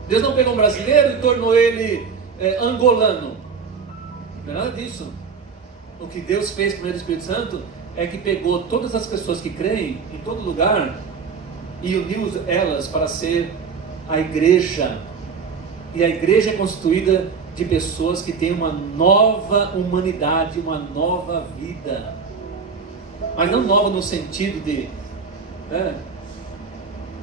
Deus não pegou um brasileiro e tornou ele angolano. Não é nada disso. O que Deus fez por meio do Espírito Santo é que pegou todas as pessoas que creem em todo lugar e uniu elas para ser a igreja. E a igreja é constituída de pessoas que têm uma nova humanidade, uma nova vida. Mas não nova no sentido de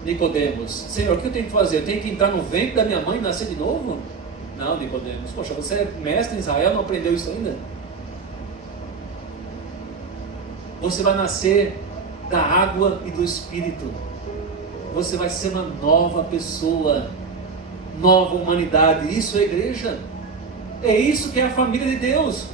Nicodemos, Senhor, o que eu tenho que fazer? Eu tenho que entrar no ventre da minha mãe e nascer de novo? Não, Nicodemos, poxa, você é mestre em Israel, não aprendeu isso ainda? Você vai nascer da água e do Espírito. Você vai ser uma nova pessoa, nova humanidade. Isso é igreja. É isso que é a família de Deus.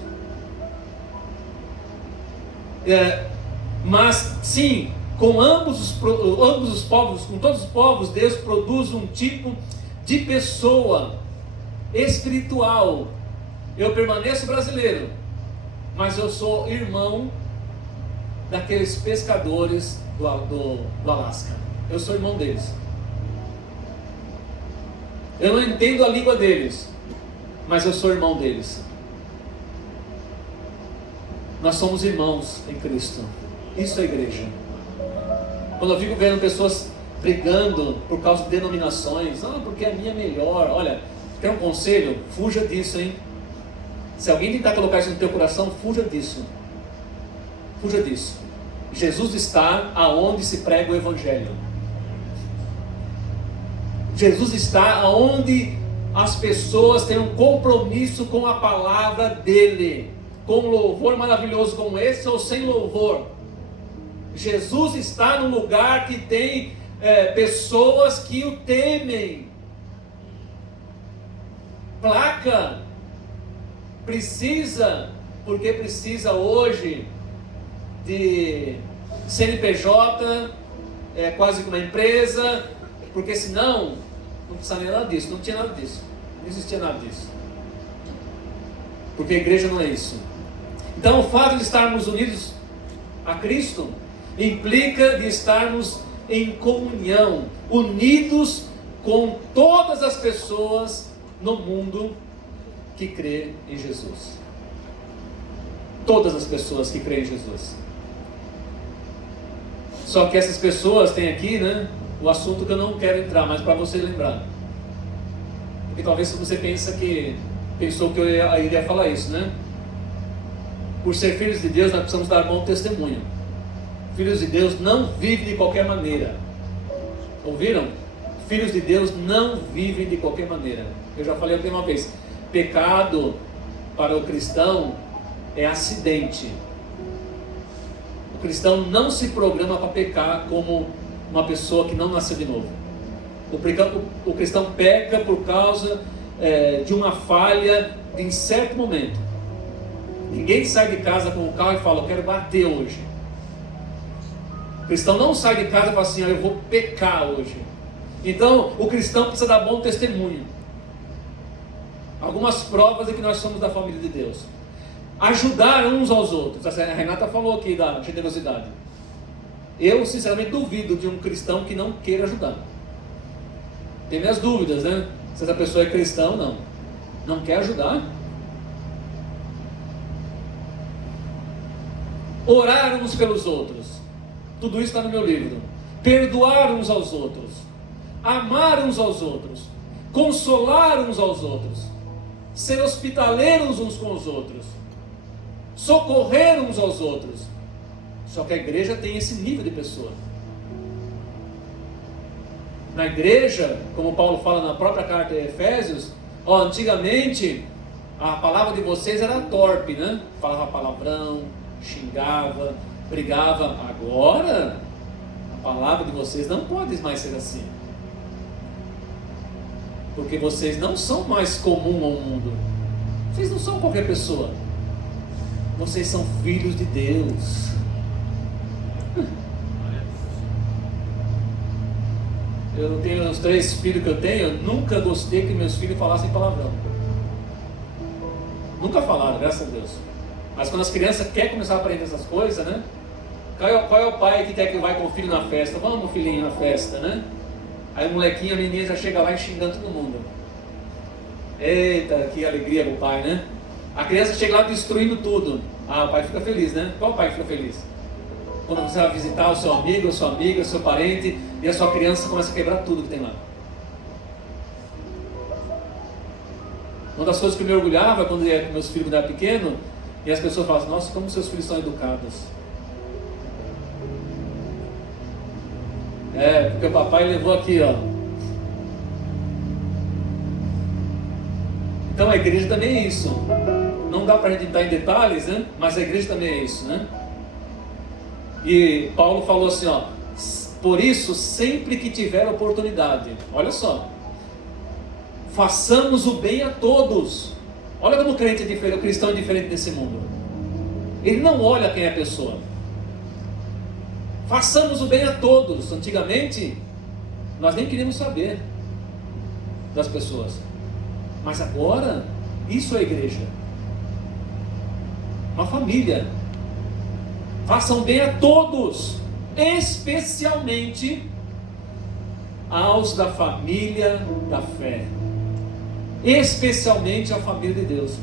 Mas sim, com ambos os povos, com todos os povos, Deus produz um tipo de pessoa espiritual. Eu permaneço brasileiro, mas eu sou irmão daqueles pescadores do Alasca. Eu sou irmão deles. Eu não entendo a língua deles, mas eu sou irmão deles. Nós somos irmãos em Cristo. Isso é igreja. Quando eu fico vendo pessoas brigando por causa de denominações, porque a minha é melhor. Olha, quer um conselho? Fuja disso, hein? Se alguém tentar colocar isso no teu coração, fuja disso. Fuja disso. Jesus está aonde se prega o Evangelho. Jesus está aonde as pessoas têm um compromisso com a palavra dele, com um louvor maravilhoso como esse ou sem louvor. Jesus está no lugar que tem pessoas que o temem. Placa precisa, porque precisa hoje de CNPJ, quase como uma empresa, porque senão não precisa nem nada disso, não tinha nada disso, não existia nada disso, porque a igreja não é isso. Então o fato de estarmos unidos a Cristo implica de estarmos em comunhão, unidos com todas as pessoas no mundo que crê em Jesus. Todas as pessoas que creem em Jesus. Só que essas pessoas têm aqui, o assunto que eu não quero entrar, mas para você lembrar. Porque talvez você pensou que eu iria falar isso, Por ser filhos de Deus, nós precisamos dar bom testemunho. Filhos de Deus não vivem de qualquer maneira. Ouviram? Filhos de Deus não vivem de qualquer maneira. Eu já falei aqui uma vez, pecado para o cristão é acidente. O cristão não se programa para pecar como uma pessoa que não nasceu de novo. O cristão peca por causa de uma falha em certo momento. Ninguém sai de casa com o carro e fala, eu quero bater hoje. O cristão não sai de casa e fala assim, eu vou pecar hoje. Então, o cristão precisa dar bom testemunho. Algumas provas de que nós somos da família de Deus. Ajudar uns aos outros. A Renata falou aqui da generosidade. Eu, sinceramente, duvido de um cristão que não queira ajudar. Tem minhas dúvidas, né? Se essa pessoa é cristã ou não. Não quer ajudar. Orar uns pelos outros. Tudo isso está no meu livro. Perdoar uns aos outros. Amar uns aos outros, consolar uns aos outros, ser hospitaleiros uns com os outros, socorrer uns aos outros. Só que a igreja tem esse nível de pessoa. Na igreja, como Paulo fala na própria carta de Efésios, antigamente a palavra de vocês era torpe, né? Falava palavrão, xingava, brigava. Agora a palavra de vocês não pode mais ser assim. Porque vocês não são mais comum ao mundo. Vocês não são qualquer pessoa. Vocês são filhos de Deus. Eu tenho os 3 filhos que eu tenho. Eu nunca gostei que meus filhos falassem palavrão. Nunca falaram, graças a Deus. Mas quando as crianças querem começar a aprender essas coisas, né? Qual é o pai que quer que vai com o filho na festa? Vamos, filhinho, na festa, né? Aí o molequinho, a menina já chega lá xingando todo mundo. Eita, que alegria pro pai, né? A criança chega lá destruindo tudo. O pai fica feliz, né? Qual pai fica feliz? Quando você vai visitar o seu amigo, a sua amiga, o seu parente, e a sua criança começa a quebrar tudo que tem lá. Uma das coisas que eu me orgulhava quando meus filhos eram pequenos, e as pessoas falavam, nossa, como seus filhos são educados. Porque o papai levou aqui, ó. Então a igreja também é isso. Não dá para a gente entrar em detalhes, né? Mas a igreja também é isso, né? E Paulo falou assim, ó. Por isso, sempre que tiver oportunidade, olha só, façamos o bem a todos. Olha como o crente é diferente, o cristão é diferente desse mundo. Ele não olha quem é a pessoa. Façamos o bem a todos. Antigamente, nós nem queríamos saber das pessoas. Mas agora, isso é igreja. Uma família. Façam bem a todos, especialmente aos da família da fé. Especialmente a família de Deus.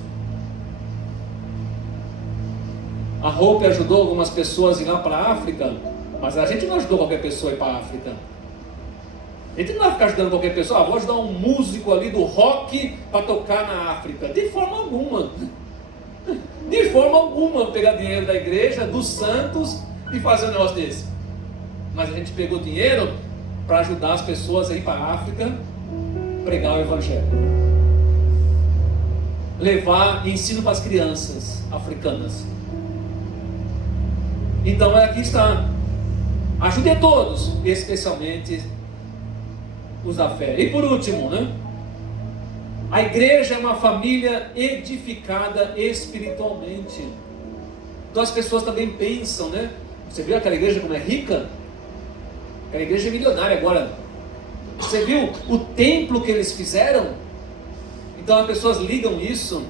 A Hope ajudou algumas pessoas a ir lá para a África, mas a gente não ajudou qualquer pessoa a ir para a África. A gente não vai ficar ajudando qualquer pessoa, vou ajudar um músico ali do rock para tocar na África. De forma alguma. De forma alguma pegar dinheiro da igreja, dos santos e fazer um negócio desse. Mas a gente pegou dinheiro para ajudar as pessoas a ir para a África, pregar o Evangelho. Levar ensino para as crianças africanas. Então aqui está. Ajude a todos, especialmente os da fé. E por último, né? A igreja é uma família edificada espiritualmente. Então as pessoas também pensam, né? Você viu aquela igreja como é rica? Aquela igreja é milionária agora. Você viu o templo que eles fizeram? Então as pessoas ligam isso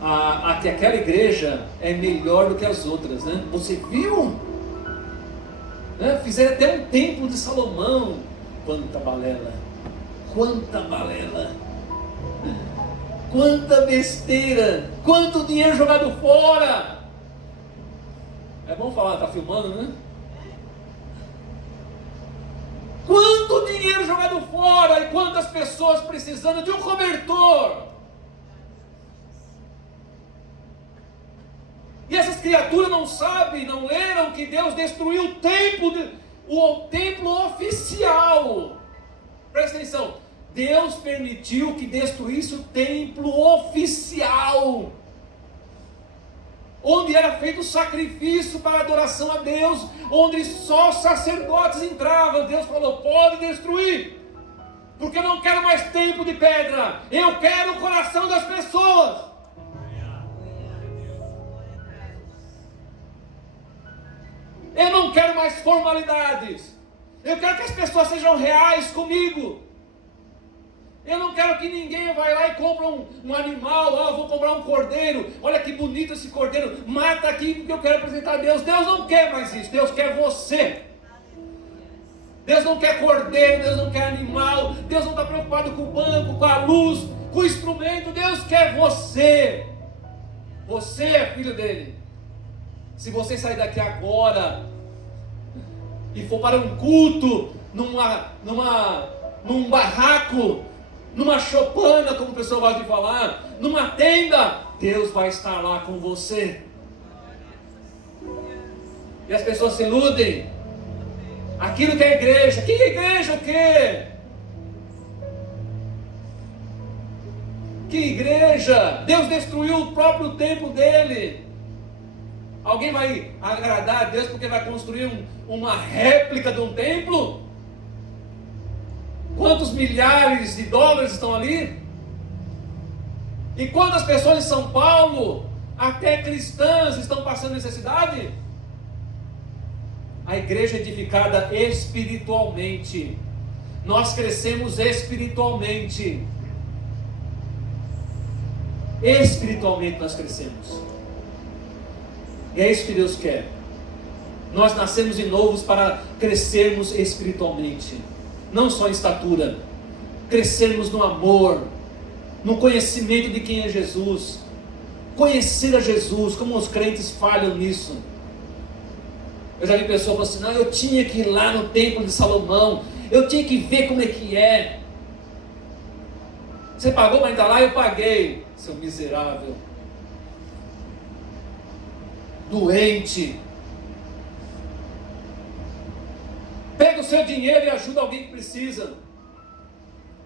a que aquela igreja é melhor do que as outras, né? Você viu? Né? Fizeram até um templo de Salomão. Quanta balela! Quanta balela! Quanta besteira! Quanto dinheiro jogado fora! É bom falar, tá filmando, né? Quanto dinheiro jogado fora e quantas pessoas precisando de um cobertor! E essas criaturas não sabem, não leram que Deus destruiu o templo o templo oficial. Presta atenção, Deus permitiu que destruísse o templo oficial, onde era feito o sacrifício para adoração a Deus, onde só os sacerdotes entravam. Deus falou: pode destruir, porque eu não quero mais templo de pedra, eu quero o coração das pessoas. Eu não quero mais formalidades, eu quero que as pessoas sejam reais comigo. Eu não quero que ninguém vá lá e compre um animal. Eu vou comprar um cordeiro, olha que bonito esse cordeiro, mata aqui porque eu quero apresentar a Deus. Deus não quer mais isso, Deus quer você. Deus não quer cordeiro, Deus não quer animal, Deus não está preocupado com o banco, com a luz, com o instrumento. Deus quer você. Você é filho dele. Se você sair daqui agora e for para um culto, num barraco, numa choupana, como o pessoal gosta de falar, numa tenda, Deus vai estar lá com você. E as pessoas se iludem. Aquilo que é igreja. Que igreja o quê? Que igreja? Deus destruiu o próprio templo dele. Alguém vai agradar a Deus porque vai construir uma réplica de um templo? Quantos milhares de dólares estão ali? E quantas pessoas em São Paulo, até cristãs, estão passando necessidade? A igreja é edificada espiritualmente. Nós crescemos espiritualmente. Espiritualmente nós crescemos. E é isso que Deus quer. Nós nascemos de novo para crescermos espiritualmente. Não só em estatura. Crescermos no amor, no conhecimento de quem é Jesus. Conhecer a Jesus, como os crentes falham nisso. Eu já vi pessoas falando assim: não, eu tinha que ir lá no templo de Salomão, eu tinha que ver como é que é. Você pagou para entrar lá? Eu paguei. Seu miserável, doente. Pega o seu dinheiro e ajuda alguém que precisa.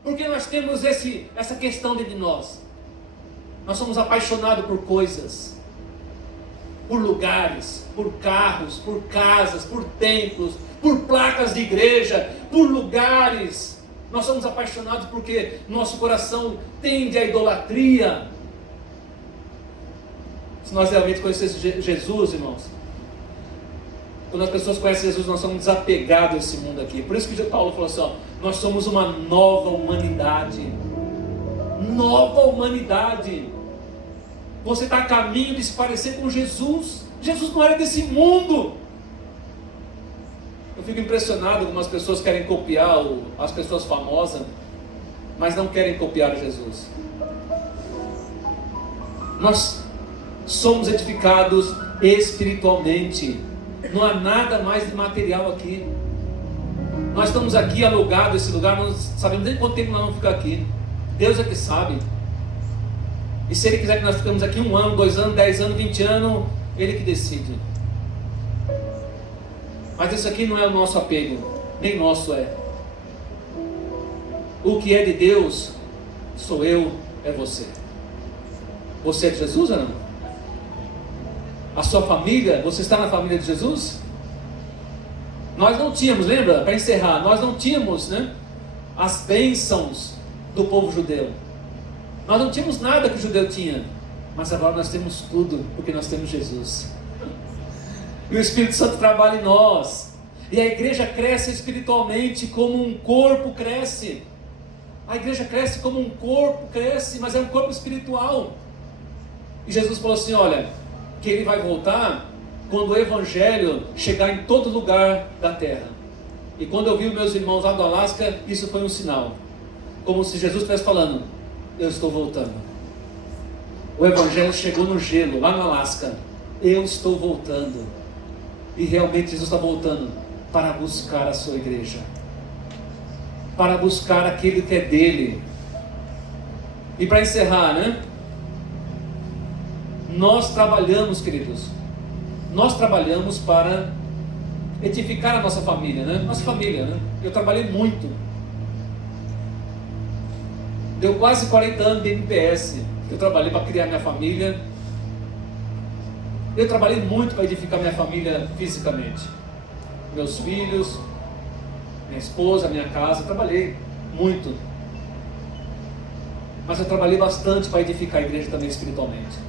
Porque nós temos essa questão dentro de nós. Nós somos apaixonados por coisas, por lugares, por carros, por casas, por templos, por placas de igreja, por lugares. Nós somos apaixonados porque nosso coração tende à idolatria. Se nós realmente conhecêssemos Jesus, irmãos, quando as pessoas conhecem Jesus, nós somos desapegados a esse mundo aqui. Por isso que Paulo falou assim: ó, nós somos uma nova humanidade. Nova humanidade. Você está a caminho de se parecer com Jesus. Jesus não era desse mundo. Eu fico impressionado como as pessoas querem copiar as pessoas famosas, mas não querem copiar Jesus. Nós somos edificados espiritualmente. Não há nada mais de material aqui. Nós estamos aqui alugados esse lugar, não sabemos nem quanto tempo nós vamos ficar aqui. Deus é que sabe. E se Ele quiser que nós ficamos aqui 1 ano, 2 anos, 10 anos, 20 anos, Ele que decide. Mas isso aqui não é o nosso apego, nem nosso é. O que é de Deus, sou eu, é você. Você é de Jesus ou não? A sua família, você está na família de Jesus? Nós não tínhamos, lembra? Para encerrar, nós não tínhamos, né, as bênçãos do povo judeu. Nós não tínhamos nada que o judeu tinha. Mas agora nós temos tudo, porque nós temos Jesus. E o Espírito Santo trabalha em nós. E a igreja cresce espiritualmente como um corpo cresce. A igreja cresce como um corpo cresce, mas é um corpo espiritual. E Jesus falou assim: olha, que Ele vai voltar quando o Evangelho chegar em todo lugar da terra. E quando eu vi os meus irmãos lá do Alasca, isso foi um sinal. Como se Jesus estivesse falando: eu estou voltando. O Evangelho chegou no gelo, lá no Alasca. Eu estou voltando. E realmente Jesus está voltando para buscar a sua igreja, para buscar aquele que é dele. E para encerrar, né? Nós trabalhamos, queridos, nós trabalhamos para edificar a nossa família, né? Nossa família, né? Eu trabalhei muito. Deu quase 40 anos de NPS. Eu trabalhei para criar minha família. Eu trabalhei muito para edificar minha família fisicamente. Meus filhos, minha esposa, minha casa. Eu trabalhei muito. Mas eu trabalhei bastante para edificar a igreja também espiritualmente.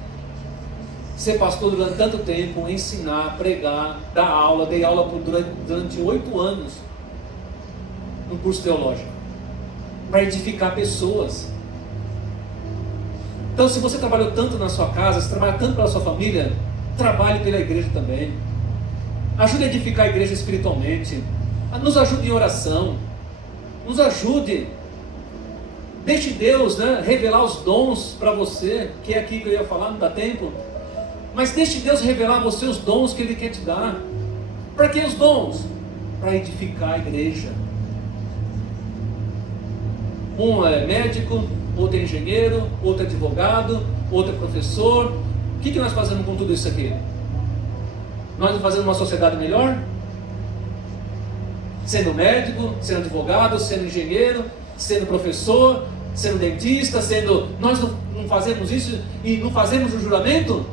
Ser pastor durante tanto tempo, ensinar, pregar, dar aula. Dei aula durante 8 anos no curso teológico, para edificar pessoas. Então, se você trabalhou tanto na sua casa, se trabalha tanto pela sua família, trabalhe pela igreja também. Ajude a edificar a igreja espiritualmente. Nos ajude em oração. Nos ajude. Deixe Deus, né, revelar os dons para você, que é aqui que eu ia falar, não dá tempo. Mas deixe Deus revelar a você os dons que Ele quer te dar. Para que os dons? Para edificar a igreja. Um é médico, outro é engenheiro, outro é advogado, outro é professor. O que nós fazemos com tudo isso aqui? Nós fazemos uma sociedade melhor? Sendo médico, sendo advogado, sendo engenheiro, sendo professor, sendo dentista, nós não fazemos isso e não fazemos o juramento?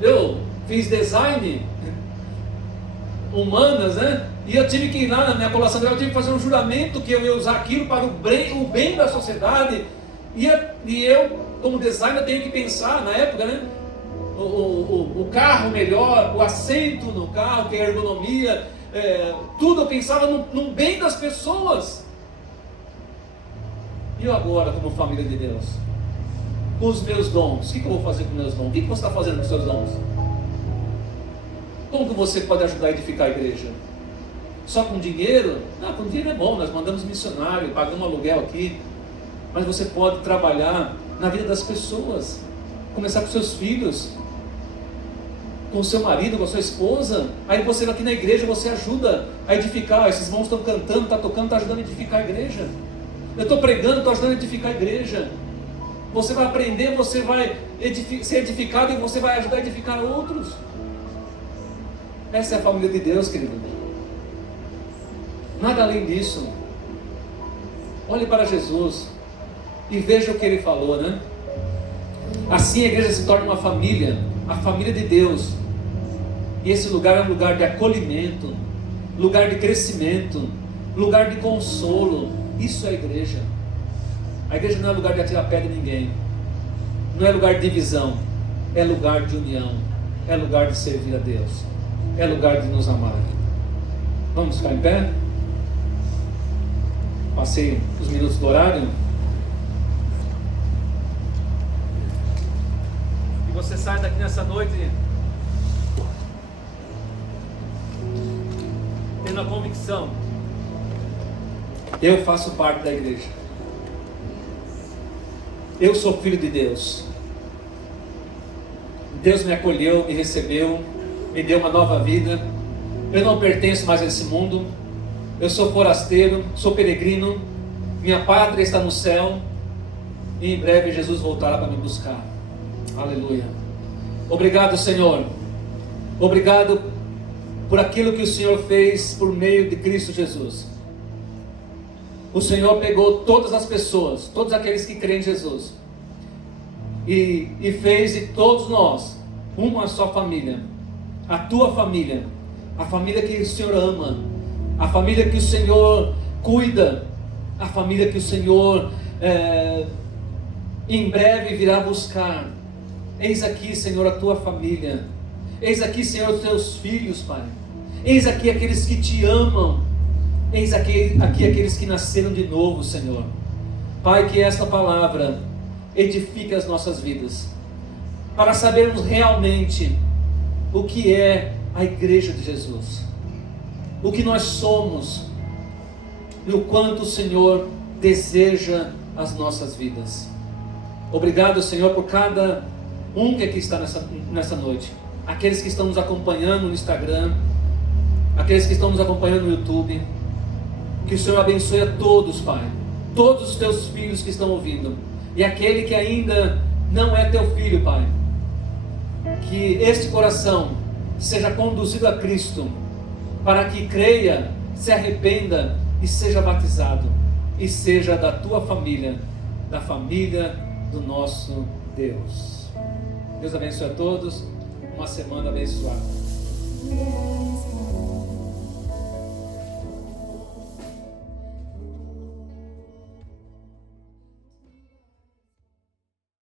Eu fiz design, humanas, né? E eu tive que ir lá na minha colação grau, eu tive que fazer um juramento que eu ia usar aquilo para o bem da sociedade. E eu, como designer, tenho que pensar, na época, né? O carro melhor, o assento no carro, que é a ergonomia, tudo eu pensava no bem das pessoas. E eu agora, como família de Deus, com os meus dons, o que eu vou fazer com os meus dons? O que você está fazendo com os seus dons? Como que você pode ajudar a edificar a igreja? Só com dinheiro? Não, com dinheiro é bom, nós mandamos missionário, pagamos aluguel aqui. Mas você pode trabalhar na vida das pessoas. Começar com seus filhos, com o seu marido, com a sua esposa. Aí você aqui na igreja, você ajuda a edificar. Esses irmãos estão cantando, estão tocando, estão ajudando a edificar a igreja. Eu estou pregando, estou ajudando a edificar a igreja. Você vai aprender, você vai ser edificado e você vai ajudar a edificar outros. Essa é a família de Deus, querido. Nada além disso. Olhe para Jesus e veja o que Ele falou, né? Assim a igreja se torna uma família, a família de Deus. E esse lugar é um lugar de acolhimento, lugar de crescimento, lugar de consolo. Isso é a igreja. A igreja não é lugar de atirar pedra em ninguém. Não é lugar de divisão. É lugar de união. É lugar de servir a Deus. É lugar de nos amar. Vamos ficar em pé? Passei os minutos do horário. E você sai daqui nessa noite tendo a convicção: eu faço parte da igreja. Eu sou filho de Deus. Deus me acolheu, me recebeu, me deu uma nova vida. Eu não pertenço mais a esse mundo. Eu sou forasteiro, sou peregrino. Minha pátria está no céu. E em breve Jesus voltará para me buscar. Aleluia. Obrigado, Senhor. Obrigado por aquilo que o Senhor fez por meio de Cristo Jesus. O Senhor pegou todas as pessoas, todos aqueles que creem em Jesus, e fez de todos nós uma só família. A tua família, a família que o Senhor ama, a família que o Senhor cuida, a família que o Senhor em breve virá buscar. Eis aqui, Senhor, a tua família. Eis aqui, Senhor, os teus filhos, Pai. Eis aqui aqueles que te amam. Eis aqui aqueles que nasceram de novo, Senhor. Pai, que esta palavra edifique as nossas vidas, para sabermos realmente o que é a igreja de Jesus, o que nós somos e o quanto o Senhor deseja as nossas vidas. Obrigado, Senhor, por cada um que aqui está nessa noite. Aqueles que estão nos acompanhando no Instagram, aqueles que estão nos acompanhando no YouTube. Que o Senhor abençoe a todos, Pai. Todos os teus filhos que estão ouvindo. E aquele que ainda não é teu filho, Pai. Que este coração seja conduzido a Cristo, para que creia, se arrependa e seja batizado, e seja da tua família, da família do nosso Deus. Deus abençoe a todos, uma semana abençoada.